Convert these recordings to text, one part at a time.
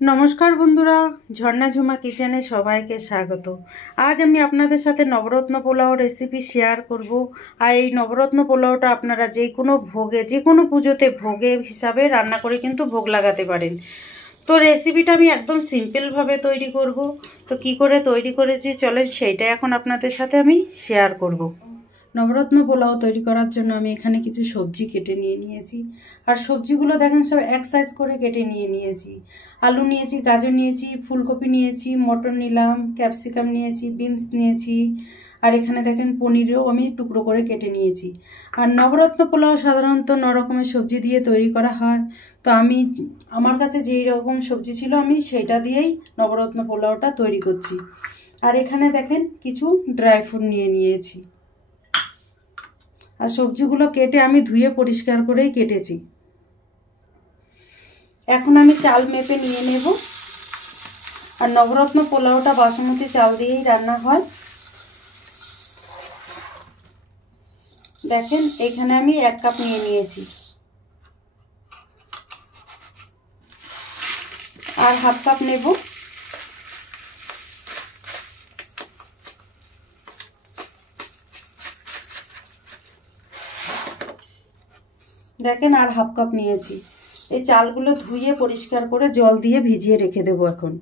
নমস্কার বন্ধুরা, ঝর্ণা ঝুমা কিচেনে সবাইকে স্বাগত। আজ আমি আপনাদের সাথে নবরত্ন পোলাও রেসিপি শেয়ার করব। আর এই নবরত্ন পোলাওটা আপনারা যে কোনো ভোগে, যে কোনো পুজোতে ভোগে হিসাবে রান্না করে কিন্তু ভোগ লাগাতে পারেন। তো রেসিপিটা আমি একদম সিম্পলভাবে তৈরি করব। তো কি করে তৈরি করেছি চলেন সেইটা এখন আপনাদের সাথে আমি শেয়ার করব। নবরত্ন পোলাও তৈরি করার জন্য আমি এখানে কিছু সবজি কেটে নিয়েছি। আর সবজিগুলো দেখেন সব এক সাইজ করে কেটে নিয়েছি। আলু নিয়েছি, গাজর নিয়েছি, ফুলকপি নিয়েছি, মটর নিলাম, ক্যাপসিকাম নিয়েছি, বিনস নিয়েছি। আর এখানে দেখেন পনিরও আমি টুকরো করে কেটে নিয়েছি। আর নবরত্ন পোলাও সাধারণত 9 রকমের সবজি দিয়ে তৈরি করা হয়। তো আমার কাছে যেই রকম সবজি ছিল আমি সেটা দিয়েই নবরত্ন পোলাওটা তৈরি করছি। আর এখানে দেখেন কিছু ড্রাই ফ্রুট নিয়েছি। আর সবজিগুলো কেটে আমি ধুয়ে পরিষ্কার করেই কেটেছি। এখন আমি চাল মেপে নিয়ে নেব। আর নবরত্ন পোলাওটা বাসমতি চাল দিয়েই রান্না হয়। দেখেন এখানে আমি 1 কাপ নিয়েছি। আর হাফ কাপ নেব। দেখেন আর হাফ কাপ নিয়েছি। এই চালগুলো ধুয়ে পরিষ্কার করে জল দিয়ে ভিজিয়ে রেখে দেবো এখন।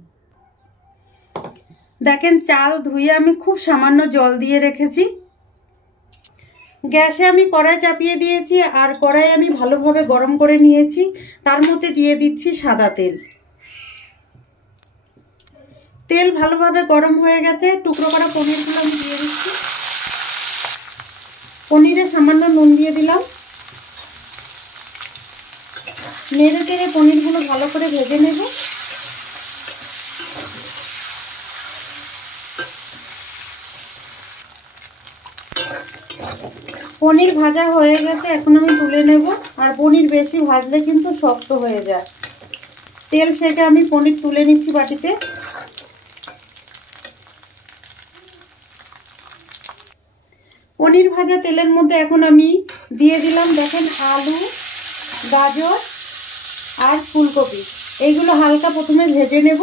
দেখেন চাল ধুয়ে আমি খুব সামান্য জল দিয়ে রেখেছি। গ্যাসে আমি কড়াই চাপিয়ে দিয়েছি। আর কড়াই আমি ভালোভাবে গরম করে নিয়েছি। তার মধ্যে দিয়ে দিচ্ছি সাদা তেল। তেল ভালোভাবে গরম হয়ে গেছে। টুকরো করা পনিরগুলো আমি দিয়ে দিচ্ছি। পনিরে সামান্য নুন দিয়ে দিলাম। নেড়ে চেড়ে পনিরগুলো ভালো করে ভেজে নেব। পনির ভাজা হয়ে গেছে, এখন আমি তুলে নেব। আর পনির বেশি ভাজলে কিন্তু শক্ত হয়ে যায়। তেল সেকে আমি পনির তুলে নিচ্ছি বাটিতে। পনির ভাজা তেলের মধ্যে এখন আমি দিয়ে দিলাম দেখেন আলু, গাজর আর ফুলকপি। এইগুলো হালকা প্রথমে ভেজে নেব।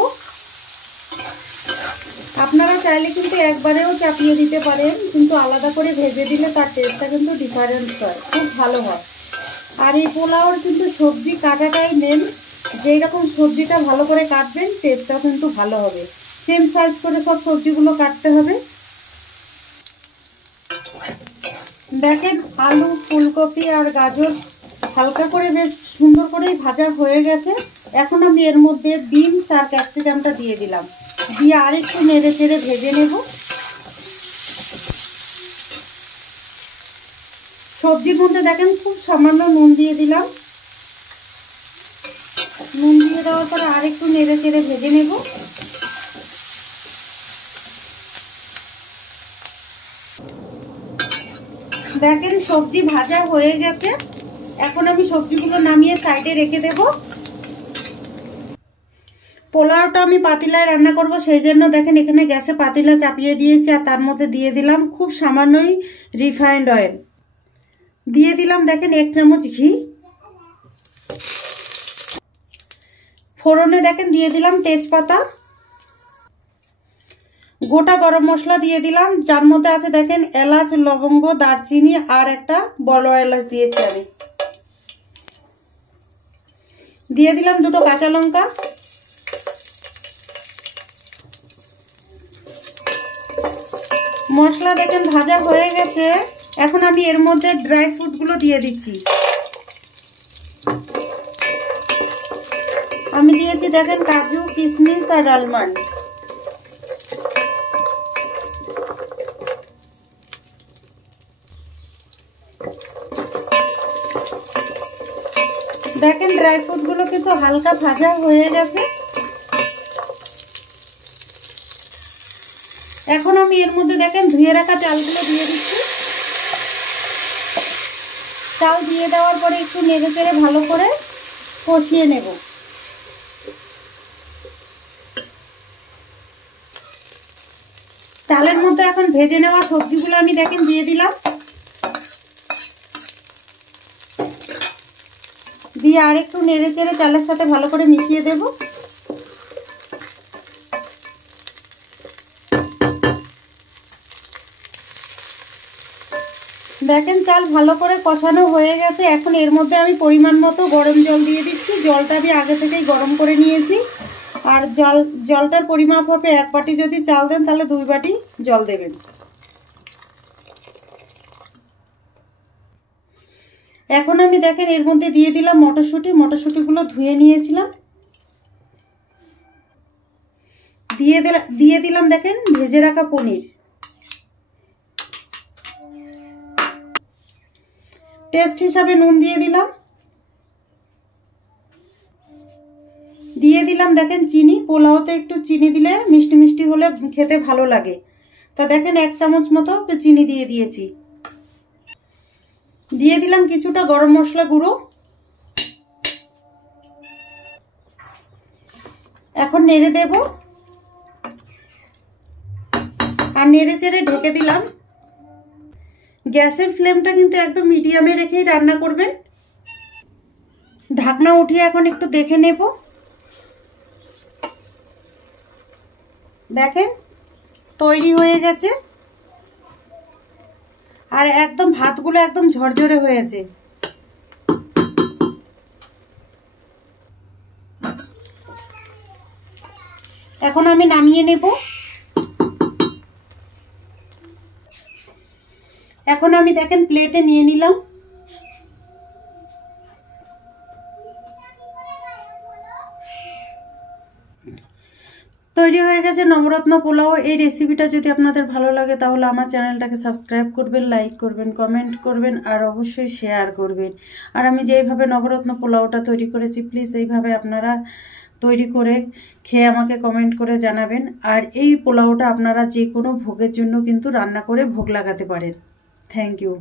আপনারা চাইলে কিন্তু একবারেও চাপিয়ে দিতে পারেন, কিন্তু আলাদা করে ভেজে দিলে তার টেস্টটা কিন্তু ডিফারেন্স হয়, খুব ভালো হয়। আর এই পোলাওর কিন্তু সবজি কাটাটাই মেন। যেই রকম সবজিটা ভালো করে কাটবেন টেস্টটা কিন্তু ভালো হবে। সেম সাইজ করে সব সবজিগুলো কাটতে হবে। দেখেন আলু, ফুলকপি আর গাজর হালকা করে বেশ সুন্দর করেই ভাজা হয়ে গেছে। এখন আমি এর মধ্যে বিনস আর ক্যাপসিকামটা দিয়ে দিলাম। দিয়ে আরেকটু নেড়ে চেড়ে ভেজে নেব। সবজির মধ্যে দেখেন খুব সামান্য নুন দিয়ে দিলাম। নুন দিয়ে দেওয়ার পরে আরেকটু নেড়ে চেড়ে ভেজে নেব। দেখেন সবজি ভাজা হয়ে গেছে। এখন আমি সবজিগুলো নামিয়ে সাইডে রেখে দেব। পোলাওটা আমি পাতিলায় রান্না করব, সেই জন্য দেখেন এখানে গ্যাসে পাতিলা চাপিয়ে দিয়েছি। আর তার মধ্যে দিয়ে দিলাম খুব সামান্যই রিফাইন্ড অয়েল। দিয়ে দিলাম দেখেন 1 চামচ ঘি। ফোড়নে দেখেন দিয়ে দিলাম তেজপাতা, গোটা গরম মশলা দিয়ে দিলাম, যার মধ্যে আছে দেখেন এলাচ, লবঙ্গ, দারচিনি আর একটা বড় এলাচ দিয়েছি আমি। দিয়ে দিলাম 2টো কাঁচা লঙ্কা। মশলা দেখেন ভাজা হয়ে গেছে। এখন আমি এর মধ্যে ড্রাই ফ্রুটগুলো দিয়ে দিচ্ছি। আমি দিয়েছি দেখেন কাজু, কিশমিশ আর আলমন্ড। দেখেন ড্রাই ফ্রুটগুলো কিন্তু হালকা ভাজা হয়ে গেছে। এখন আমি এর মধ্যে দেখেন ধুয়ে রাখা চালগুলো দিয়ে দিচ্ছি। চাল দিয়ে দেওয়ার পরে একটু নেড়ে চেড়ে ভালো করে কষিয়ে নেব। চালের মধ্যে এখন ভেজে নেওয়া সবজিগুলো আমি দেখেন দিয়ে দিলাম। দিয়ে আরেকটু নেড়ে চেড়ে চালের সাথে ভালো করে মিশিয়ে দেব। দেখেন চাল ভালো করে কষানো হয়ে গেছে। এখন এর মধ্যে আমি পরিমাণ মতো গরম জল দিয়ে দিচ্ছি। জলটা আমি আগে থেকেই গরম করে নিয়েছি। আর জলটার পরিমাপ হবে 1 বাটি যদি চাল দেন তাহলে 2 বাটি জল দেবেন। এখন আমি দেখেন এর মধ্যে দিয়ে দিলাম মটরশুঁটিগুলো ধুয়ে নিয়েছিলাম। দিয়ে দিলাম দেখেন ভেজে রাখা পনির। টেস্ট হিসাবে নুন দিয়ে দিলাম দেখেন চিনি। পোলাওতে একটু চিনি দিলে মিষ্টি মিষ্টি হলে খেতে ভালো লাগে। তা দেখেন 1 চামচ মতো চিনি দিয়ে দিয়েছি। দিয়ে দিলাম কিছুটা গরম মশলা গুঁড়ো। এখন নেড়ে দেব আর নেড়ে চেড়ে ঢেকে দিলাম। গ্যাসের ফ্লেমটা কিন্তু একদম মিডিয়ামে রেখেই রান্না করবেন। ঢাকনা উঠিয়ে এখন একটু দেখে নেব। দেখেন তৈরি হয়ে গেছে। আর একদম ভাতগুলো একদম ঝরঝরে হয়েছে। এখন আমি নামিয়ে নেব। এখন আমি দেখেন প্লেটে নিয়ে নিলাম। তৈরি হয়ে গেছে নবরত্ন পোলাও। এই রেসিপিটা যদি আপনাদের ভালো লাগে তাহলে আমার চ্যানেলটাকে সাবস্ক্রাইব করবেন, লাইক করবেন, কমেন্ট করবেন আর অবশ্যই শেয়ার করবেন। আর আমি যেইভাবে নবরত্ন পোলাওটা তৈরি করেছি প্লিজ এইভাবে আপনারা তৈরি করে খেয়ে আমাকে কমেন্ট করে জানাবেন। আর এই পোলাওটা আপনারা যে কোনো ভোগের জন্য কিন্তু রান্না করে ভোগ লাগাতে পারেন। Thank you.